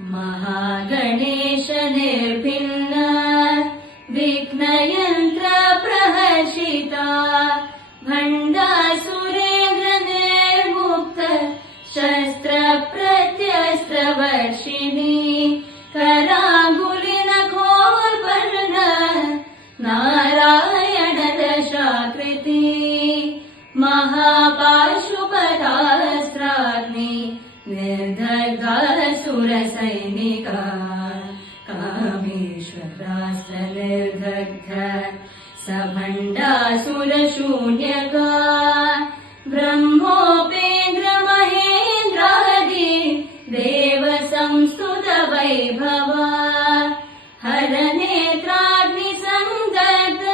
महागणेश निर्भिन्न विघ्नयन्त्र प्रहर्षिता भण्डासुरेन्द्र निर्मुक्त शस्त्र प्रत्यस्त्रवर्षिणी कराङ्गुलिनखोर्पर्ण नारायण दशाकृति महापाशुपदास्त्राग्नि निर्दग्धासुरसैनिका कामेश्वरास्त्र निर्दग्ध सभण्डासुरशून्यका ब्रह्मोपेन्द्र महेन्द्रादि देव संस्तुत वैभवा हरनेत्राग्नि संदग्ध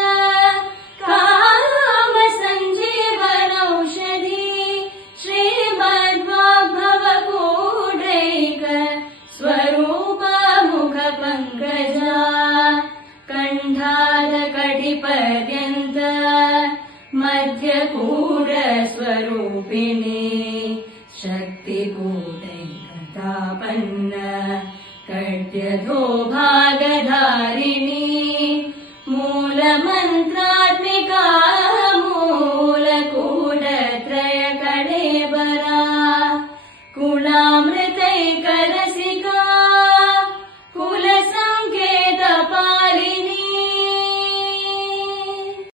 काम संजीवनौषधि श्रीमद्वाग्भवकूढैक स्वरूप मुख पंकजा कंठाद कटिपर्यन्त मध्यकूढ स्वरूपिणी शक्तिकूटैकतापन्न कट्यधो भागधा